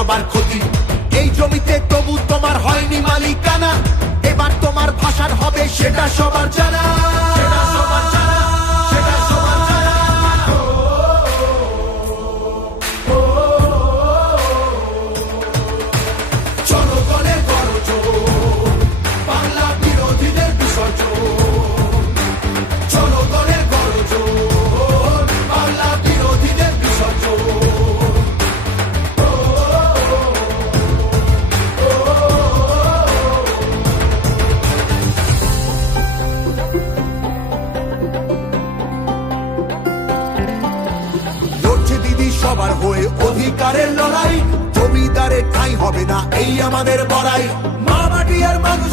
সবার ক্ষতি। এই জমিতে তবু তোমার হয়নি মালিকানা, এবার তোমার ভাষার হবে সেটা সবার জানা, সেটা সবার জানা, সেটা সবার জানা। জনগণের গর্জন, বাংলা বিরোধীদের বিসর্জন। জনগণের গর্জন, বাংলা বিরোধীদের বিসর্জন। লড়ছে দিদি সবার হয়ে অধিকারের লড়াই, জমিদারের ঠাঁই হবে না এই আমাদের বড়াই। মা মাটি আর মানুষ